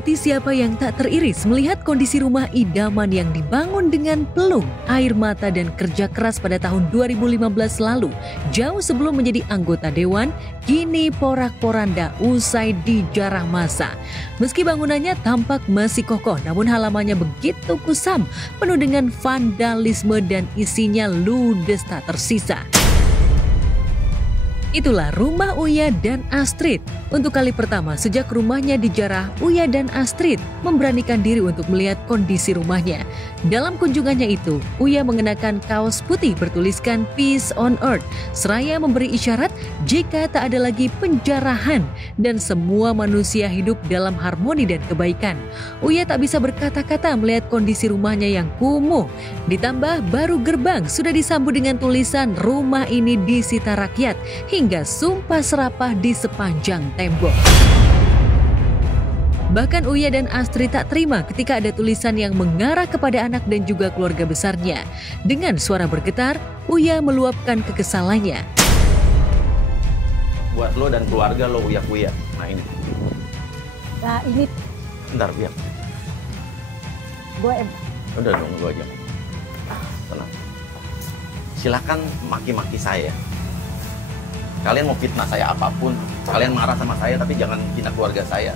Hati siapa yang tak teriris melihat kondisi rumah idaman yang dibangun dengan pelung, air mata dan kerja keras pada tahun 2015 lalu, jauh sebelum menjadi anggota dewan, kini porak-poranda usai dijarah masa. Meski bangunannya tampak masih kokoh, namun halamannya begitu kusam, penuh dengan vandalisme dan isinya ludes tak tersisa. Itulah rumah Uya dan Astrid. Untuk kali pertama sejak rumahnya dijarah, Uya dan Astrid memberanikan diri untuk melihat kondisi rumahnya. Dalam kunjungannya itu, Uya mengenakan kaos putih bertuliskan Peace on Earth, seraya memberi isyarat jika tak ada lagi penjarahan dan semua manusia hidup dalam harmoni dan kebaikan. Uya tak bisa berkata-kata melihat kondisi rumahnya yang kumuh. Ditambah baru gerbang sudah disambut dengan tulisan rumah ini disita rakyat hingga sumpah serapah di sepanjang tembok. Bahkan Uya dan Astrid tak terima ketika ada tulisan yang mengarah kepada anak dan juga keluarga besarnya. Dengan suara bergetar, Uya meluapkan kekesalannya. Buat lo dan keluarga lo uyak-uyak. Nah ini. Nah ini. Bentar biar. Udah dong, gue aja. Tenang. Silakan maki-maki saya. Kalian mau fitnah saya apapun, kalian marah sama saya, tapi jangan hina keluarga saya.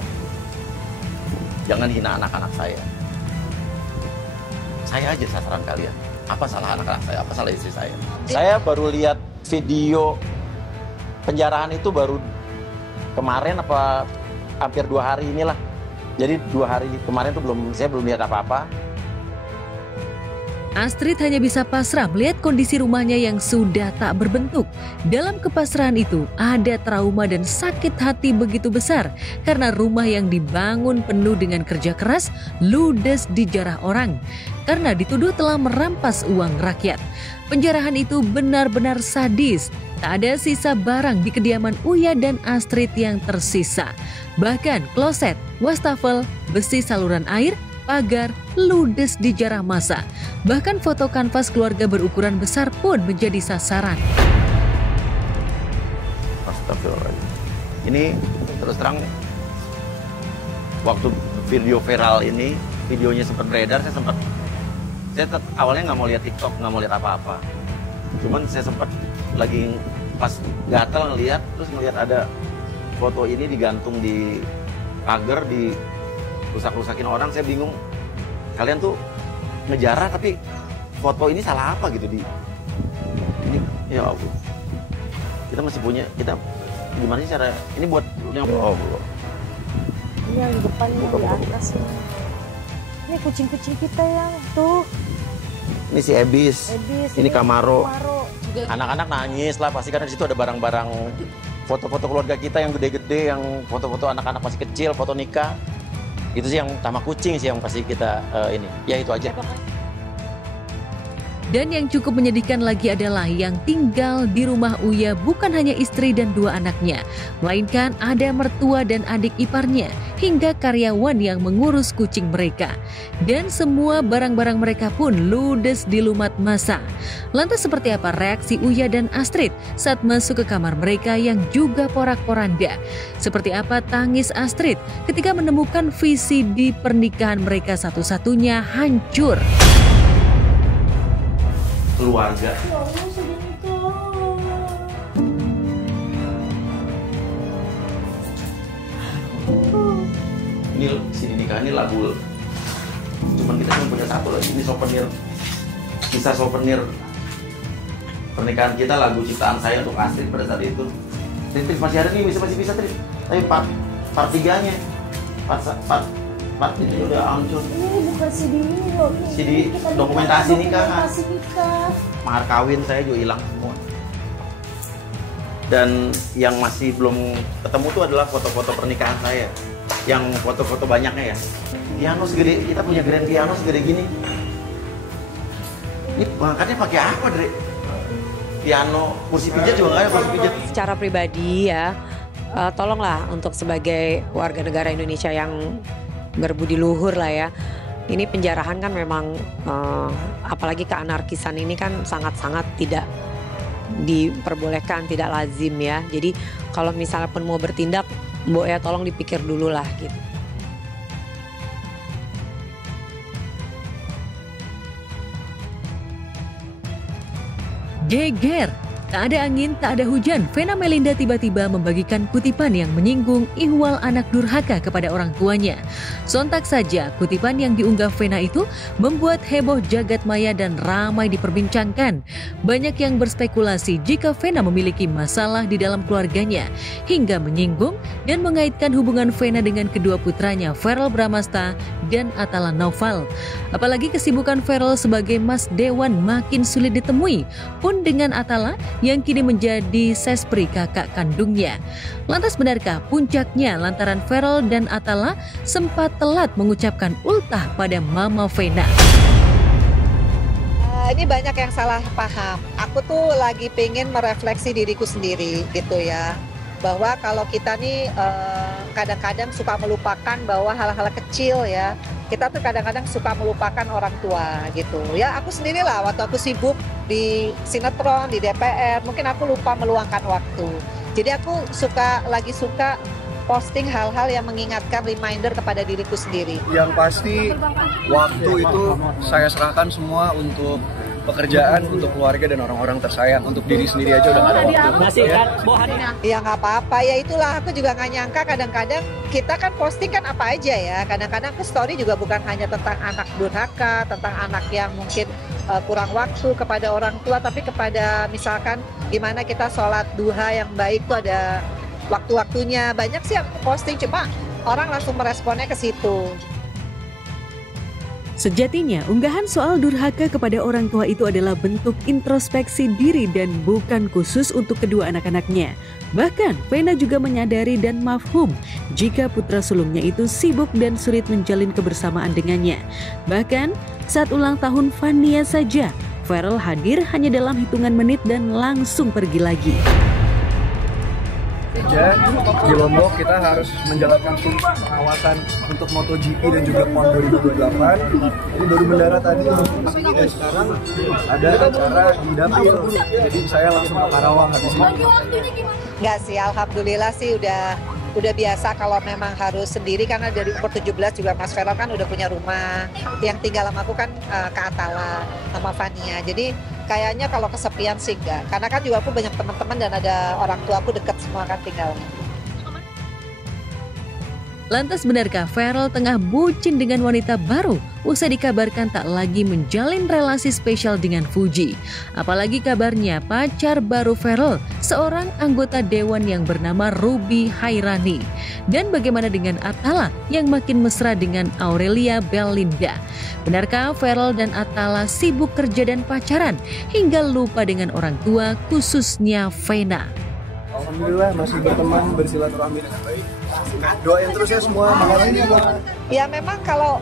Jangan hina anak-anak saya. Saya aja sasaran kalian. Apa salah anak-anak saya? Apa salah istri saya? Saya baru lihat video penjarahan itu baru kemarin apa hampir 2 hari inilah. Jadi 2 hari kemarin tuh saya belum lihat apa-apa. Astrid hanya bisa pasrah melihat kondisi rumahnya yang sudah tak berbentuk. Dalam kepasrahan itu ada trauma dan sakit hati begitu besar karena rumah yang dibangun penuh dengan kerja keras ludes dijarah orang karena dituduh telah merampas uang rakyat. Penjarahan itu benar-benar sadis. Tak ada sisa barang di kediaman Uya dan Astrid yang tersisa. Bahkan kloset, wastafel, besi saluran air, pagar, ludes dijarah masa. Bahkan foto kanvas keluarga berukuran besar pun menjadi sasaran. Astagfirullahaladzim. Ini terus terang, waktu video viral ini, videonya sempat beredar, saya awalnya nggak mau lihat TikTok, nggak mau lihat apa-apa. Cuman saya sempat lagi pas gatel ngelihat, terus ngelihat ada foto ini digantung di pagar, di rusak-rusakin orang. Saya bingung, kalian tuh ngejarah tapi foto ini salah apa gitu ini ya Allah. Kita masih punya, kita gimana sih cara ini buat yang ini yang di depan yang di atas ini kucing-kucing kita yang tuh. Ini si Ebis, ini Kamaro. Anak-anak nangis lah pasti karena di situ ada barang-barang foto-foto keluarga kita yang gede-gede, yang foto-foto anak-anak masih kecil, foto nikah. Itu sih yang utama, kucing sih yang pasti kita ini. Ya itu aja. Dan yang cukup menyedihkan lagi adalah yang tinggal di rumah Uya bukan hanya istri dan 2 anaknya, melainkan ada mertua dan adik iparnya, hingga karyawan yang mengurus kucing mereka. Dan semua barang-barang mereka pun ludes dilumat masa. Lantas seperti apa reaksi Uya dan Astrid saat masuk ke kamar mereka yang juga porak-poranda? Seperti apa tangis Astrid ketika menemukan VCD pernikahan mereka satu-satunya hancur? Keluarga. Ya Allah, sudah nikah. Ini sini nikah ini lagu. Cuman kita cuma punya satu lagi. Ini souvenir, kisah souvenir pernikahan kita, lagu ciptaan saya untuk Astrid pada saat itu. Tris masih ada nih, masih bisa Tris. Tapi part 3-nya, part ini udah hancur. Ini bukan CD ini loh. CD dokumentasi nikah. Dokumentasi nikah. Mahar kawin saya juga hilang semua. Dan yang masih belum ketemu tuh adalah foto-foto pernikahan saya. Yang foto-foto banyaknya ya. Piano segede, kita punya grand piano segede gini. Ini pengangkatnya pakai apa, Dre? Piano, kursi pijat juga nggak ada kursi pijat. Secara pribadi ya, tolonglah untuk sebagai warga negara Indonesia yang berbudi luhur lah ya. Ini penjarahan kan memang apalagi keanarkisan ini kan sangat-sangat tidak diperbolehkan, tidak lazim ya. Jadi kalau misalnya pun mau bertindak, Mbok ya tolong dipikir dulu lah gitu. Geger. Tak ada angin, tak ada hujan, Vena Melinda tiba-tiba membagikan kutipan yang menyinggung ihwal anak durhaka kepada orang tuanya. Sontak saja, kutipan yang diunggah Vena itu membuat heboh jagat maya dan ramai diperbincangkan. Banyak yang berspekulasi jika Vena memiliki masalah di dalam keluarganya, hingga menyinggung dan mengaitkan hubungan Vena dengan kedua putranya, Verrel Bramasta dan Atala Naufal. Apalagi kesibukan Verrel sebagai Mas Dewan makin sulit ditemui, pun dengan Atala yang kini menjadi sespri kakak kandungnya. Lantas benarkah puncaknya lantaran Verrel dan Atala sempat telat mengucapkan ultah pada Mama Vena? Ini banyak yang salah paham. Aku tuh lagi pengen merefleksi diriku sendiri gitu ya. Bahwa kalau kita nih kadang-kadang suka melupakan bahwa hal-hal kecil ya. Kita tuh kadang-kadang suka melupakan orang tua gitu. Ya aku sendirilah waktu aku sibuk di sinetron, di DPR, mungkin aku lupa meluangkan waktu. Jadi aku lagi suka posting hal-hal yang mengingatkan reminder kepada diriku sendiri. Yang pasti waktu itu saya serahkan semua untuk pekerjaan, untuk keluarga dan orang-orang tersayang. Untuk diri sendiri aja udah gak ada waktu. Ya nggak apa-apa, ya itulah aku juga nggak nyangka kadang-kadang kita kan posting kan apa aja ya. Kadang-kadang ke story juga bukan hanya tentang anak durhaka, tentang anak yang mungkin kurang waktu kepada orang tua, tapi kepada misalkan gimana kita sholat duha yang baik tuh ada waktu-waktunya. Banyak sih yang posting, cuma orang langsung meresponnya ke situ. Sejatinya, unggahan soal durhaka kepada orang tua itu adalah bentuk introspeksi diri dan bukan khusus untuk kedua anak-anaknya. Bahkan, Vena juga menyadari dan mafhum jika putra sulungnya itu sibuk dan sulit menjalin kebersamaan dengannya. Bahkan, saat ulang tahun Fania saja, Verrel hadir hanya dalam hitungan menit dan langsung pergi lagi. Di Lombok kita harus menjalankan sumpah pengawasan untuk MotoGP dan juga PON 2028. Jadi baru mendarat tadi dan sekarang ada acara di Dapil. Jadi saya langsung ke Karawang habis ini. Enggak sih, alhamdulillah sih udah biasa kalau memang harus sendiri, karena dari umur 17 juga Mas Verrel kan udah punya rumah. Yang tinggal sama aku kan Kak Atala sama Fania. Jadi kayaknya kalau kesepian sih enggak. Karena kan juga aku banyak teman-teman dan ada orang tua aku dekat semua kan tinggalnya. Lantas benarkah Verrel tengah bucin dengan wanita baru usai dikabarkan tak lagi menjalin relasi spesial dengan Fuji? Apalagi kabarnya pacar baru Verrel, seorang anggota dewan yang bernama Ruby Hairani. Dan bagaimana dengan Atala yang makin mesra dengan Aurelia Belinda? Benarkah Verrel dan Atala sibuk kerja dan pacaran hingga lupa dengan orang tua, khususnya Vena? Alhamdulillah masih berteman, bersilaturahmi dengan baik. Doain terus ya semua. Ya memang kalau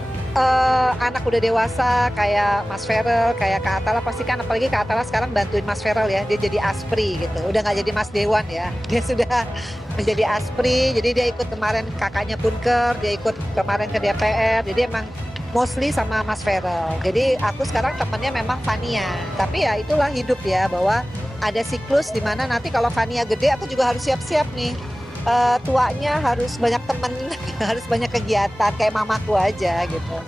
anak udah dewasa kayak Mas Verrel, kayak Kak Atala, pasti kan apalagi Kak Atala sekarang bantuin Mas Verrel ya, dia jadi aspri gitu. Udah nggak jadi Mas Dewan ya, dia sudah menjadi aspri. Jadi dia ikut kemarin kakaknya Punker, dia ikut kemarin ke DPR. Jadi emang mostly sama Mas Verrel. Jadi aku sekarang temennya memang Fania. Tapi ya itulah hidup ya, bahwa ada siklus di mana nanti kalau Fania gede aku juga harus siap-siap nih. Tuanya harus banyak temen, harus banyak kegiatan kayak mamaku aja gitu.